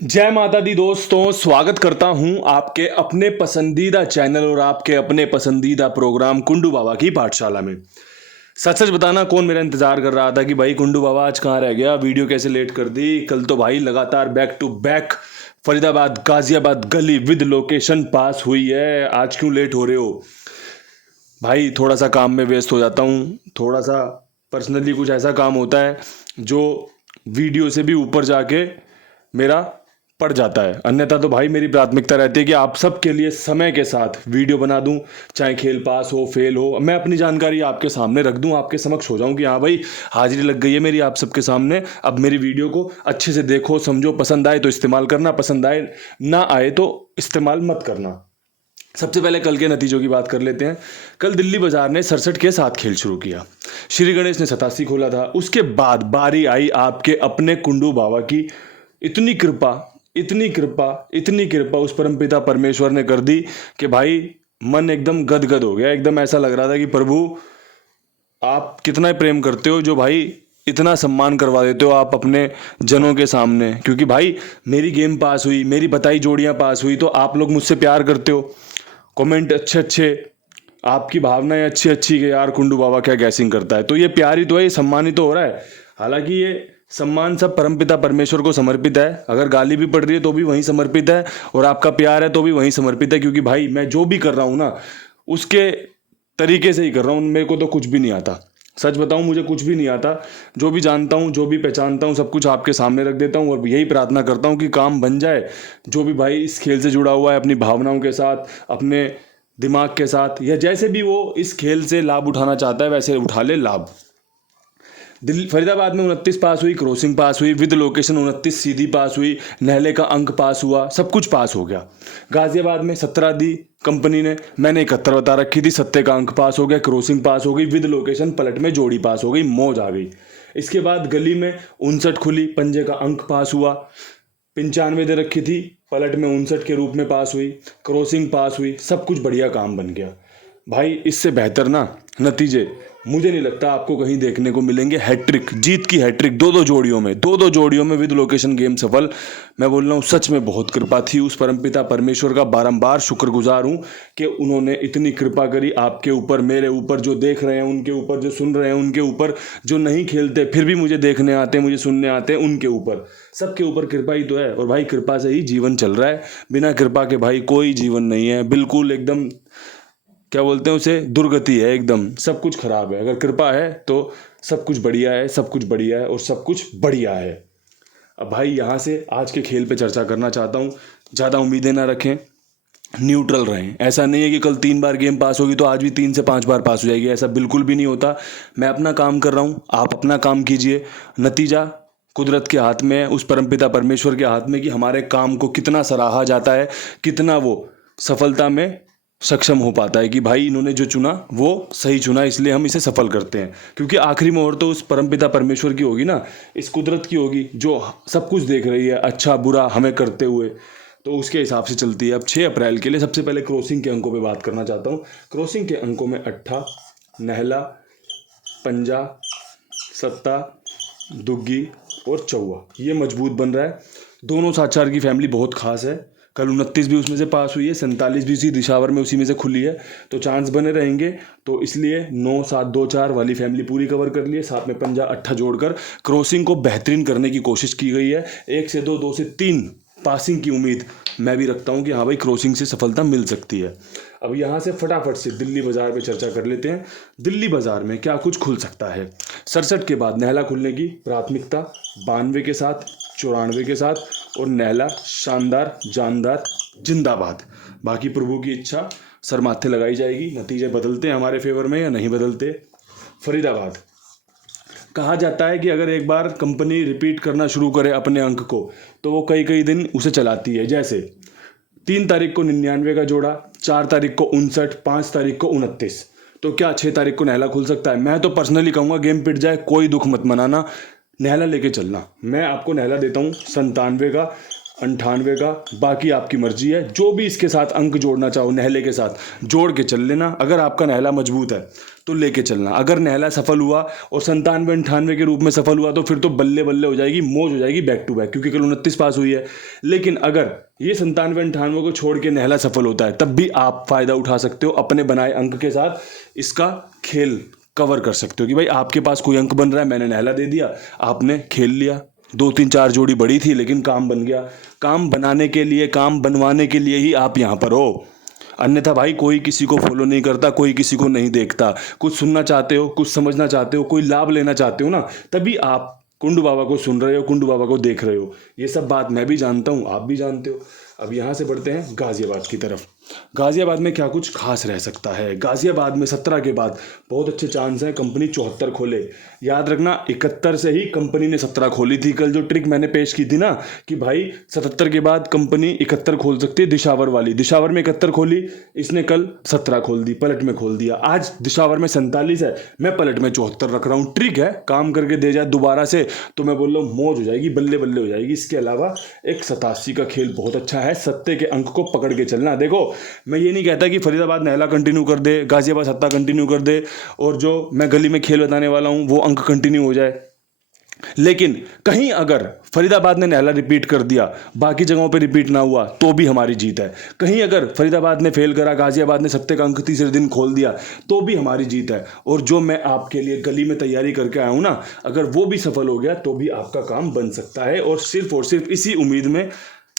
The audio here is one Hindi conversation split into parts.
जय माता दी दोस्तों, स्वागत करता हूं आपके अपने पसंदीदा चैनल और आपके अपने पसंदीदा प्रोग्राम कुंडू बाबा की पाठशाला में। सच सच बताना, कौन मेरा इंतजार कर रहा था कि भाई कुंडू बाबा आज कहाँ रह गया, वीडियो कैसे लेट कर दी। कल तो भाई लगातार back to back Faridabad Ghaziabad गली विद लोकेशन पास हुई है। आज क्यों लेट हो रहे हो भाई? थोड़ा सा काम में व्यस्त हो जाता हूँ, थोड़ा सा पर्सनली कुछ ऐसा काम होता है जो वीडियो से भी ऊपर जाके मेरा पड़ जाता है। अन्यथा तो भाई मेरी प्राथमिकता रहती है कि आप सबके लिए समय के साथ वीडियो बना दूं, चाहे खेल पास हो फेल हो, मैं अपनी जानकारी आपके सामने रख दूं, आपके समक्ष हो जाऊं कि हाँ भाई हाजिरी लग गई है मेरी आप सबके सामने। अब मेरी वीडियो को अच्छे से देखो, समझो, पसंद आए तो इस्तेमाल करना, पसंद आए ना आए तो इस्तेमाल मत करना। सबसे पहले कल के नतीजों की बात कर लेते हैं। कल दिल्ली बाजार ने 67 के साथ खेल शुरू किया, श्री गणेश ने 87 खोला था। उसके बाद बारी आई आपके अपने कुंडू बाबा की। इतनी कृपा, इतनी कृपा, इतनी कृपा उस परमपिता परमेश्वर ने कर दी कि भाई मन एकदम गदगद हो गया। एकदम ऐसा लग रहा था कि प्रभु आप कितना प्रेम करते हो जो भाई इतना सम्मान करवा देते हो आप अपने जनों के सामने। क्योंकि भाई मेरी गेम पास हुई, मेरी बताई जोड़ियां पास हुई, तो आप लोग मुझसे प्यार करते हो, कमेंट अच्छे अच्छे, आपकी भावनाएं अच्छी अच्छी कि यार कुंडू बाबा क्या गैसिंग करता है। तो ये प्यार ही तो है, ये सम्मान ही तो हो रहा है। हालांकि ये सम्मान सब परमपिता परमेश्वर को समर्पित है। अगर गाली भी पड़ रही है तो भी वहीं समर्पित है, और आपका प्यार है तो भी वहीं समर्पित है। क्योंकि भाई मैं जो भी कर रहा हूँ ना, उसके तरीके से ही कर रहा हूँ। मेरे को तो कुछ भी नहीं आता, सच बताऊं मुझे कुछ भी नहीं आता। जो भी जानता हूं, जो भी पहचानता हूं, सब कुछ आपके सामने रख देता हूं, और यही प्रार्थना करता हूं कि काम बन जाए। जो भी भाई इस खेल से जुड़ा हुआ है, अपनी भावनाओं के साथ, अपने दिमाग के साथ, या जैसे भी वो इस खेल से लाभ उठाना चाहता है वैसे उठा ले लाभ। दिल्ली फरीदाबाद में 29 पास हुई, क्रॉसिंग पास हुई, विद लोकेशन 29 सीधी पास हुई, नहले का अंक पास हुआ, सब कुछ पास हो गया। गाजियाबाद में 17 दी कंपनी ने, मैंने 71 बता रखी थी, 70 का अंक पास हो गया, क्रॉसिंग पास हो गई, विद लोकेशन पलट में जोड़ी पास हो गई, मौज आ गई। इसके बाद गली में 59 खुली, पंजे का अंक पास हुआ, 95 दे रखी थी, पलट में 59 के रूप में पास हुई, क्रॉसिंग पास हुई, सब कुछ बढ़िया काम बन गया। भाई इससे बेहतर ना नतीजे मुझे नहीं लगता आपको कहीं देखने को मिलेंगे। हैट्रिक, जीत की हैट्रिक, दो दो जोड़ियों में विद लोकेशन गेम सफल। मैं बोल रहा हूँ सच में बहुत कृपा थी उस परमपिता परमेश्वर का। बारंबार शुक्रगुजार हूँ कि उन्होंने इतनी कृपा करी आपके ऊपर, मेरे ऊपर, जो देख रहे हैं उनके ऊपर, जो सुन रहे हैं उनके ऊपर, जो नहीं खेलते फिर भी मुझे देखने आते, मुझे सुनने आते हैं, उनके ऊपर, सबके ऊपर कृपा ही तो है। और भाई कृपा से ही जीवन चल रहा है, बिना कृपा के भाई कोई जीवन नहीं है। बिल्कुल एकदम क्या बोलते हैं उसे, दुर्गति है, एकदम सब कुछ खराब है। अगर कृपा है तो सब कुछ बढ़िया है, सब कुछ बढ़िया है और सब कुछ बढ़िया है। अब भाई यहाँ से आज के खेल पे चर्चा करना चाहता हूँ। ज़्यादा उम्मीदें ना रखें, न्यूट्रल रहें। ऐसा नहीं है कि कल 3 बार गेम पास होगी तो आज भी 3 से 5 बार पास हो जाएगी, ऐसा बिल्कुल भी नहीं होता। मैं अपना काम कर रहा हूँ, आप अपना काम कीजिए। नतीजा कुदरत के हाथ में है, उस परमपिता परमेश्वर के हाथ में कि हमारे काम को कितना सराहा जाता है, कितना वो सफलता में सक्षम हो पाता है कि भाई इन्होंने जो चुना वो सही चुना, इसलिए हम इसे सफल करते हैं। क्योंकि आखिरी मोहर तो उस परमपिता परमेश्वर की होगी ना, इस कुदरत की होगी जो सब कुछ देख रही है, अच्छा बुरा हमें करते हुए, तो उसके हिसाब से चलती है। अब 6 अप्रैल के लिए सबसे पहले क्रॉसिंग के अंकों पे बात करना चाहता हूँ। क्रॉसिंग के अंकों में अट्ठा, नहला, पंजा, सत्ता, दुग्गी और चौवा, ये मजबूत बन रहा है। दोनों साक्षार की फैमिली बहुत खास है। कल 29 भी उसमें से पास हुई है, 47 भी उसी दिशावर में उसी में से खुली है, तो चांस बने रहेंगे। तो इसलिए 9 7 2 4 वाली फैमिली पूरी कवर कर ली है। साथ में पंजा अट्ठा जोड़कर क्रॉसिंग को बेहतरीन करने की कोशिश की गई है। 1 से 2, 2 से 3 पासिंग की उम्मीद मैं भी रखता हूं कि हाँ भाई क्रॉसिंग से सफलता मिल सकती है। अब यहाँ से फटाफट से दिल्ली बाजार पे चर्चा कर लेते हैं। दिल्ली बाजार में क्या कुछ खुल सकता है। 67 के बाद नहला खुलने की प्राथमिकता, 92 के साथ, 94 के साथ, और नहला शानदार, जानदार, जिंदाबाद। बाकी प्रभु की इच्छा सर माथे लगाई जाएगी। नतीजे बदलते हैं हमारे फेवर में या नहीं बदलते। फरीदाबाद, कहा जाता है कि अगर एक बार कंपनी रिपीट करना शुरू करे अपने अंक को तो वो कई कई दिन उसे चलाती है। जैसे 3 तारीख को 99 का जोड़ा, 4 तारीख को 59, 5 तारीख को 29, तो क्या 6 तारीख को नहला खुल सकता है? मैं तो पर्सनली कहूँगा गेम पिट जाए कोई दुख मत मनाना, नहला लेके चलना। मैं आपको नहला देता हूँ 97 का, 98 का, बाकी आपकी मर्जी है। जो भी इसके साथ अंक जोड़ना चाहो नेहले के साथ जोड़ के चल लेना। अगर आपका नेहला मजबूत है तो लेके चलना। अगर नेहला सफल हुआ और 97-98 के रूप में सफल हुआ तो फिर तो बल्ले बल्ले हो जाएगी, मौज हो जाएगी बैक टू बैक, क्योंकि कल 29 पास हुई है। लेकिन अगर ये 97-98 को छोड़ के नेहला सफल होता है तब भी आप फायदा उठा सकते हो, अपने बनाए अंक के साथ इसका खेल कवर कर सकते हो कि भाई आपके पास कोई अंक बन रहा है, मैंने नेहला दे दिया, आपने खेल लिया। 2-3-4 जोड़ी बड़ी थी लेकिन काम बन गया। काम बनाने के लिए, काम बनवाने के लिए ही आप यहाँ पर हो। अन्यथा भाई कोई किसी को फॉलो नहीं करता, कोई किसी को नहीं देखता। कुछ सुनना चाहते हो, कुछ समझना चाहते हो, कोई लाभ लेना चाहते हो ना, तभी आप कुंडू बाबा को सुन रहे हो, कुंडू बाबा को देख रहे हो। ये सब बात मैं भी जानता हूँ, आप भी जानते हो। अब यहाँ से बढ़ते हैं गाजियाबाद की तरफ। गाजियाबाद में क्या कुछ खास रह सकता है? गाजियाबाद में 17 के बाद बहुत अच्छे चांस हैं कंपनी 74 खोले। याद रखना 71 से ही कंपनी ने 17 खोली थी। कल जो ट्रिक मैंने पेश की थी ना कि भाई 77 के बाद कंपनी 71 खोल सकती है, दिशावर वाली, दिशावर में 71 खोली, इसने कल 17 खोल दी, पलट में खोल दिया। आज दिशावर में 47 है, मैं पलट में 74 रख रहा हूँ। ट्रिक है, काम करके दे जाए दोबारा से तो मैं बोल रहा हूँ मौज हो जाएगी, बल्ले बल्ले हो जाएगी। इसके अलावा एक 87 का खेल बहुत अच्छा है, सत्ते के अंक को पकड़ के चलना। देखो मैं ये नहीं कहता कि फरीदाबाद नेहला कंटिन्यू कर दे, गाजियाबाद सत्ता कंटिन्यू कर दे और जो मैं गली में खेल बताने वाला हूं वो अंक कंटिन्यू हो जाए। लेकिन कहीं अगर फरीदाबाद ने नेहला रिपीट कर दिया, बाकी जगहों पे रिपीट ना हुआ तो भी हमारी जीत है। कहीं अगर फरीदाबाद ने फेल करा, गाजियाबाद ने सत्ते का अंक तीसरे दिन खोल दिया तो भी हमारी जीत है। और जो मैं आपके लिए गली में तैयारी करके आया हूं ना, अगर वो भी सफल हो गया तो भी आपका काम बन सकता है। और सिर्फ इसी उम्मीद में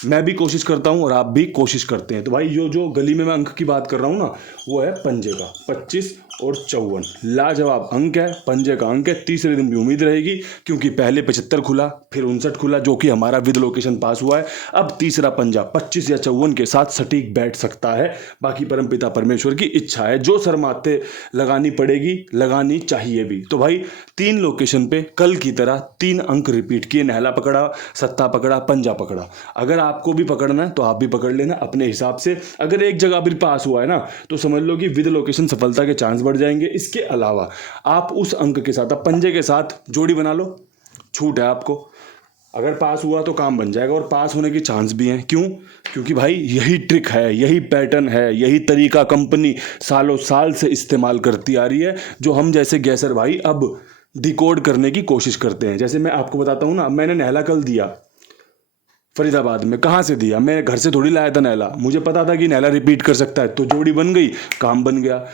मैं भी कोशिश करता हूं और आप भी कोशिश करते हैं। तो भाई जो गली में मैं अंक की बात कर रहा हूं ना, वो है पंजे का 25 और 54। लाजवाब अंक है, पंजे का अंक है। तीसरे दिन भी उम्मीद रहेगी क्योंकि पहले 75 खुला, फिर 59 खुला, जो कि हमारा विद लोकेशन पास हुआ है। अब तीसरा पंजा 25 या 54 के साथ सटीक बैठ सकता है। बाकी परमपिता परमेश्वर की इच्छा है, जो सरमाते लगानी पड़ेगी, लगानी चाहिए भी। तो भाई 3 लोकेशन पे कल की तरह 3 अंक रिपीट किए, नेहला पकड़ा, सत्ता पकड़ा, पंजा पकड़ा। अगर आपको भी पकड़ना है तो आप भी पकड़ लेना अपने हिसाब से। अगर एक जगह भी पास हुआ है ना तो समझ लो कि विद लोकेशन सफलता के चांस बढ़ जाएंगे। इसके अलावा आप उस अंक के साथ, आप पंजे के साथ जोड़ी बना लो, छूट है आपको। अगर पास हुआ तो काम बन जाएगा और पास होने की चांस भी हैं। क्यों? क्योंकि भाई यही ट्रिक है, यही पैटर्न है, यही तरीका कंपनी सालों साल से इस्तेमाल करती आ रही है, जो हम जैसे गैसर भाई अब डिकोड करने की कोशिश करते हैं। जैसे मैं आपको बताता हूं ना, मैंने नेहला कल दिया फरीदाबाद में। कहाँ से दिया? मैं घर से थोड़ी लाया था नेहला, मुझे पता था कि नेहला रिपीट कर सकता है, तो जोड़ी बन गई, काम बन गया।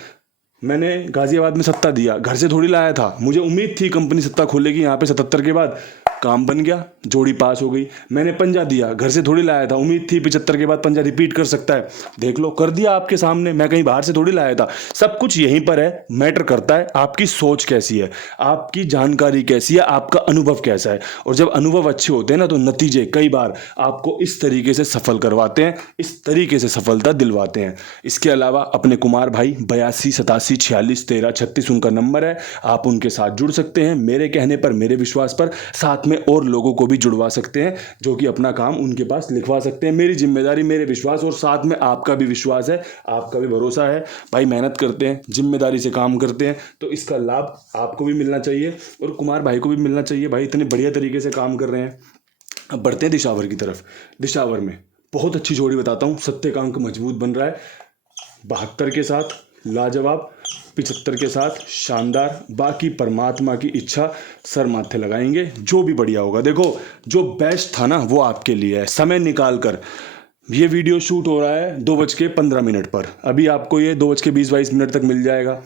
मैंने गाजियाबाद में सत्ता दिया, घर से थोड़ी लाया था, मुझे उम्मीद थी कंपनी सत्ता खोलेगी यहाँ पे 77 के बाद, काम बन गया, जोड़ी पास हो गई। मैंने पंजा दिया, घर से थोड़ी लाया था, उम्मीद थी 75 के बाद पंजा रिपीट कर सकता है, देख लो कर दिया आपके सामने। मैं कहीं बाहर से थोड़ी लाया था, सब कुछ यहीं पर है। मैटर करता है आपकी सोच कैसी है, आपकी जानकारी कैसी है, आपका अनुभव कैसा है। और जब अनुभव अच्छे होते हैं ना तो नतीजे कई बार आपको इस तरीके से सफल करवाते हैं, इस तरीके से सफलता दिलवाते हैं। इसके अलावा अपने कुमार भाई 82 87 46 13 36 उनका नंबर है, आप उनके साथ जुड़ सकते हैं। मेरे कहने पर, मेरे विश्वास पर, साथ में और लोगों को भी जुड़वा सकते हैं जो कि अपना काम उनके पास लिखवा सकते हैं। मेरी जिम्मेदारी, मेरे विश्वास और साथ में आपका भी विश्वास है, आपका भी भरोसा है। भाई मेहनत करते हैं, जिम्मेदारी से काम करते हैं तो इसका लाभ आपको भी मिलना चाहिए और कुमार भाई को भी मिलना चाहिए। भाई इतने बढ़िया तरीके से काम कर रहे हैं। अब बढ़ते हैं दिशावर की तरफ। दिशावर में बहुत अच्छी जोड़ी बताता हूँ, सत्ते का अंक मजबूत बन रहा है। 72 के साथ लाजवाब, 75 के साथ शानदार, बाकी परमात्मा की इच्छा, सर माथे लगाएंगे, जो भी बढ़िया होगा। देखो जो बेस्ट था ना वो आपके लिए है। समय निकाल कर ये वीडियो शूट हो रहा है 2:15 पर, अभी आपको ये 2:20-22 तक मिल जाएगा।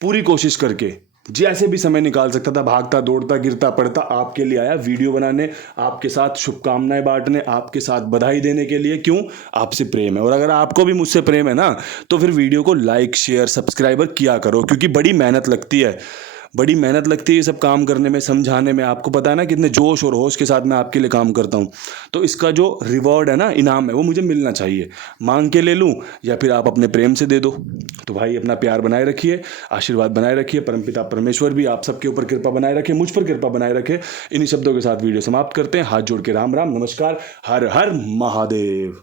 पूरी कोशिश करके जैसे भी समय निकाल सकता था, भागता दौड़ता गिरता पड़ता, आपके लिए आया वीडियो बनाने, आपके साथ शुभकामनाएं बांटने, आपके साथ बधाई देने के लिए। क्यों? आपसे प्रेम है। और अगर आपको भी मुझसे प्रेम है ना तो फिर वीडियो को लाइक शेयर सब्सक्राइबर किया करो, क्योंकि बड़ी मेहनत लगती है, बड़ी मेहनत लगती है ये सब काम करने में, समझाने में। आपको पता है ना कितने जोश और होश के साथ मैं आपके लिए काम करता हूँ। तो इसका जो रिवॉर्ड है ना, इनाम है, वो मुझे मिलना चाहिए। मांग के ले लूँ या फिर आप अपने प्रेम से दे दो। तो भाई अपना प्यार बनाए रखिए, आशीर्वाद बनाए रखिए। परमपिता परमेश्वर भी आप सबके ऊपर कृपा बनाए रखे, मुझ पर कृपा बनाए रखे। इन्हीं शब्दों के साथ वीडियो समाप्त करते हैं। हाथ जोड़ के राम राम, नमस्कार, हर हर महादेव।